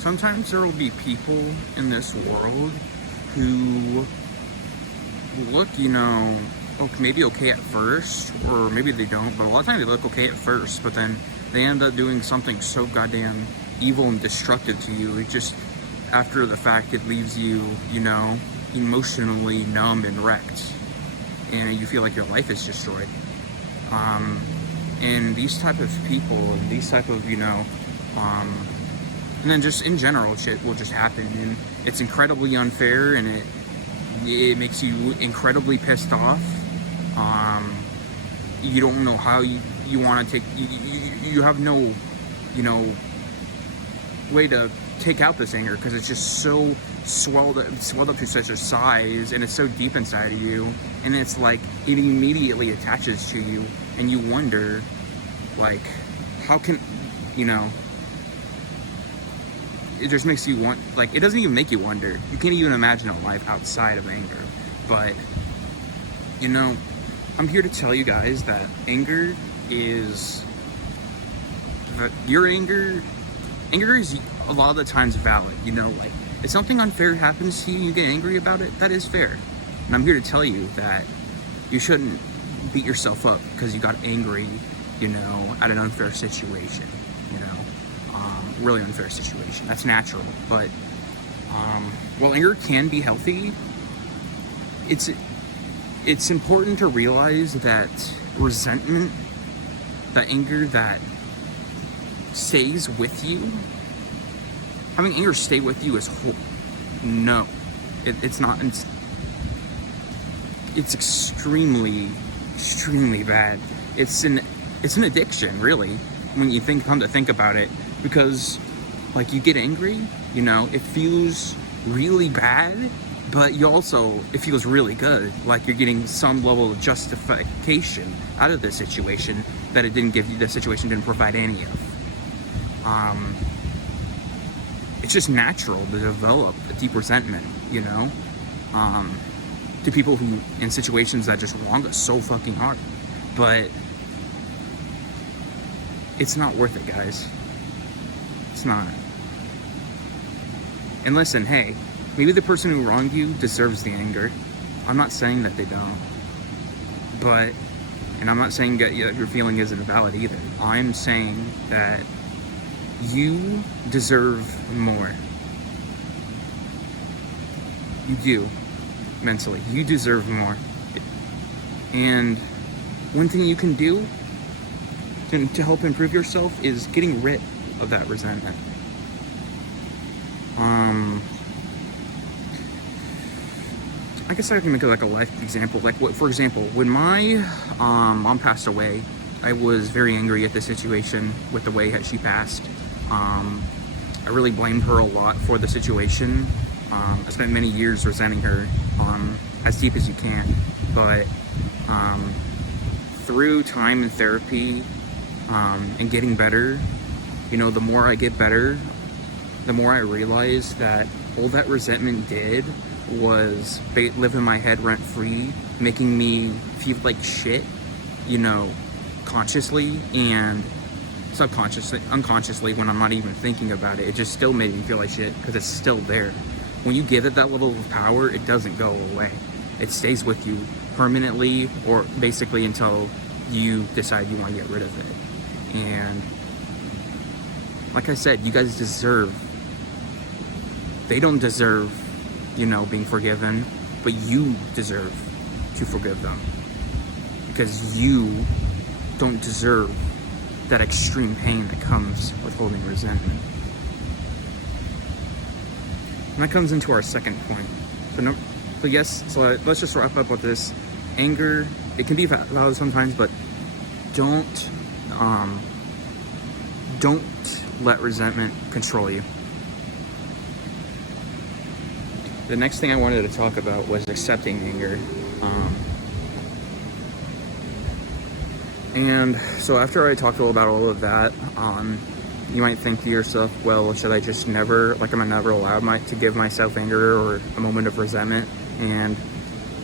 sometimes there will be people in this world who look, maybe okay at first, or maybe they don't, but a lot of times they look okay at first, but then they end up doing something so goddamn evil and destructive to you. It just, after the fact, it leaves you, emotionally numb and wrecked, and you feel like your life is destroyed. And these type of people, and these type of, and then just in general, shit will just happen, and it's incredibly unfair, and it makes you incredibly pissed off. You don't know how you want to take, you have no, way to take out this anger, because it's just so swelled up to such a size, and it's so deep inside of you, and it's like it immediately attaches to you, and you wonder, like, how can, it just makes you want, like, it doesn't even make you wonder. You can't even imagine a life outside of anger. But I'm here to tell you guys that anger is, your anger is a lot of the times valid. Like, if something unfair happens to you, you get angry about it, that is fair. And I'm here to tell you that you shouldn't beat yourself up because you got angry, at an unfair situation, really unfair situation. That's natural. But while anger can be healthy, it's important to realize that resentment, the anger that stays with you, having anger stay with you is no, it's not. It's extremely bad. It's an addiction, really, when you come to think about it, because, like, you get angry, it feels really bad, but it feels really good, like you're getting some level of justification out of this situation that the situation didn't provide any of. It's just natural to develop a deep resentment, to people who, in situations that just wrong us so fucking hard. But it's not worth it, guys. It's not. And listen, hey, maybe the person who wronged you deserves the anger. I'm not saying that they don't. And I'm not saying that your feeling isn't valid either. I'm saying that you deserve more. You do. Mentally. You deserve more. And one thing you can do to help improve yourself is getting rid of that resentment. I guess I can make a life example. For example, when my mom passed away, I was very angry at the situation with the way that she passed. I really blamed her a lot for the situation. I spent many years resenting her, as deep as you can. But through time and therapy, and getting better, the more I get better, the more I realize that all that resentment did was live in my head rent-free, making me feel like shit, consciously and subconsciously, unconsciously, when I'm not even thinking about it. It just still made me feel like shit because it's still there. When you give it that level of power, it doesn't go away. It stays with you permanently, or basically until you decide you want to get rid of it. And like I said, you guys they don't deserve, being forgiven, but you deserve to forgive them, because you don't deserve that extreme pain that comes with holding resentment. And that comes into our second point. So let's just wrap up with this. Anger, it can be valid sometimes, but don't let resentment control you. The next thing I wanted to talk about was accepting anger. And so after I talked a little about all of that, you might think to yourself, well, should I just never allow to give myself anger or a moment of resentment? And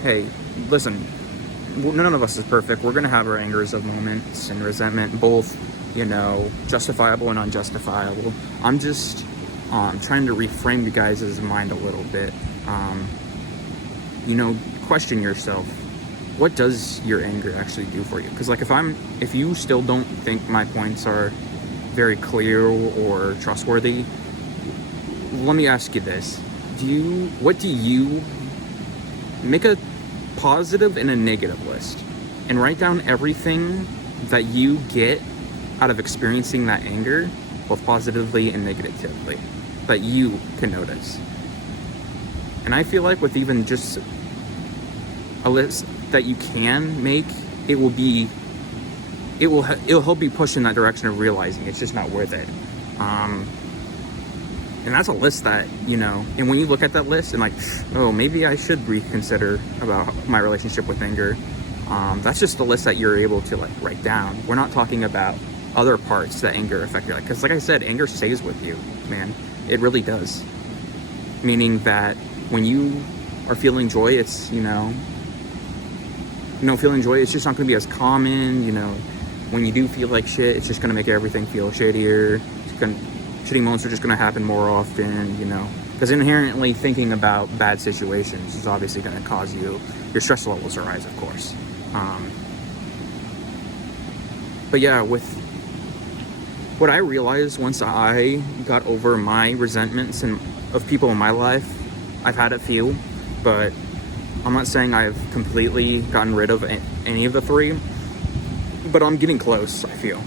hey, listen, none of us is perfect. We're going to have our angers of moments and resentment, both, justifiable and unjustifiable. I'm just trying to reframe you guys' mind a little bit. Question yourself. What does your anger actually do for you? Because like if you still don't think my points are very clear or trustworthy, let me ask you this. Make a positive and a negative list and write down everything that you get out of experiencing that anger, both positively and negatively, that you can notice. And I feel like with even just a list that you can make, it'll help you push in that direction of realizing it's just not worth it. And that's a list that, and when you look at that list and like, oh, maybe I should reconsider about my relationship with anger. That's just the list that you're able to like write down. We're not talking about other parts that anger affect your life. Because like I said, anger stays with you, man. It really does. Meaning that when you are feeling joy, it's, feeling joy, it's just not going to be as common. When you do feel like shit, it's just going to make everything feel shittier. Shitty moments are just going to happen more often, because inherently thinking about bad situations is obviously going to cause your stress levels to rise, of course. But yeah, with what I realized once I got over my resentments of people in my life, I've had a few, but I'm not saying I've completely gotten rid of any of the three, but I'm getting close, I feel.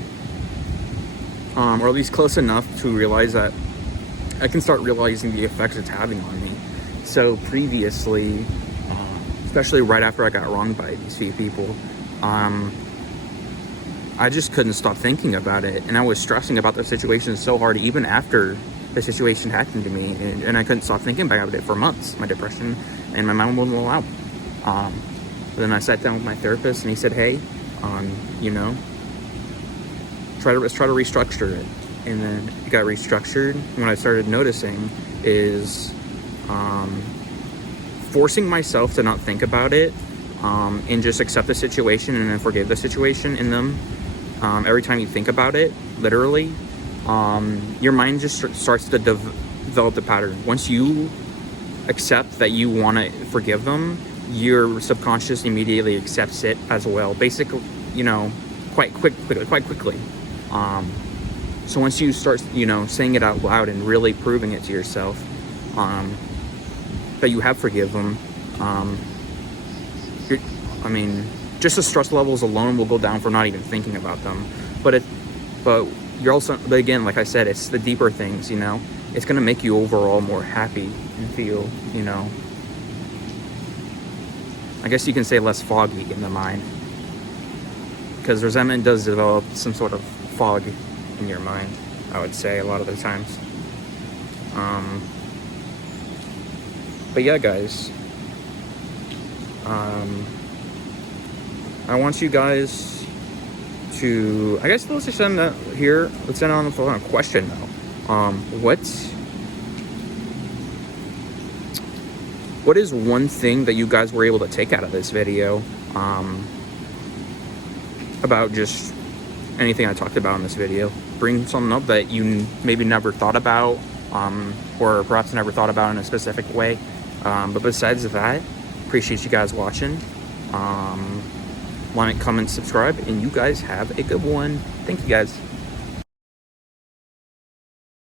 Or at least close enough to realize that I can start realizing the effects it's having on me. So previously, especially right after I got wronged by these few people, I just couldn't stop thinking about it. And I was stressing about the situation so hard, even after the situation happened to me. And I couldn't stop thinking about it for months, my depression, and my mind wouldn't allow. Then I sat down with my therapist and he said, hey, let's try to restructure it. And then it got restructured. And what I started noticing is forcing myself to not think about it and just accept the situation and then forgive the situation in them. Every time you think about it, literally, your mind just starts to develop the pattern. Once you accept that you want to forgive them, your subconscious immediately accepts it as well. Basically, quite quickly. So once you start, saying it out loud and really proving it to yourself, that you have forgiven them, just the stress levels alone will go down for not even thinking about them. But again, like I said, it's the deeper things, it's going to make you overall more happy and feel, I guess you can say less foggy in the mind, because resentment does develop some sort of fog in your mind, I would say, a lot of the times. But yeah, guys, I want you guys to, I guess let's just end that here. Let's end on a question though. What is one thing that you guys were able to take out of this video about just anything I talked about in this video? Bring something up that you maybe never thought about, or perhaps never thought about in a specific way. But besides that, appreciate you guys watching. Like, comment, subscribe, and you guys have a good one. Thank you guys.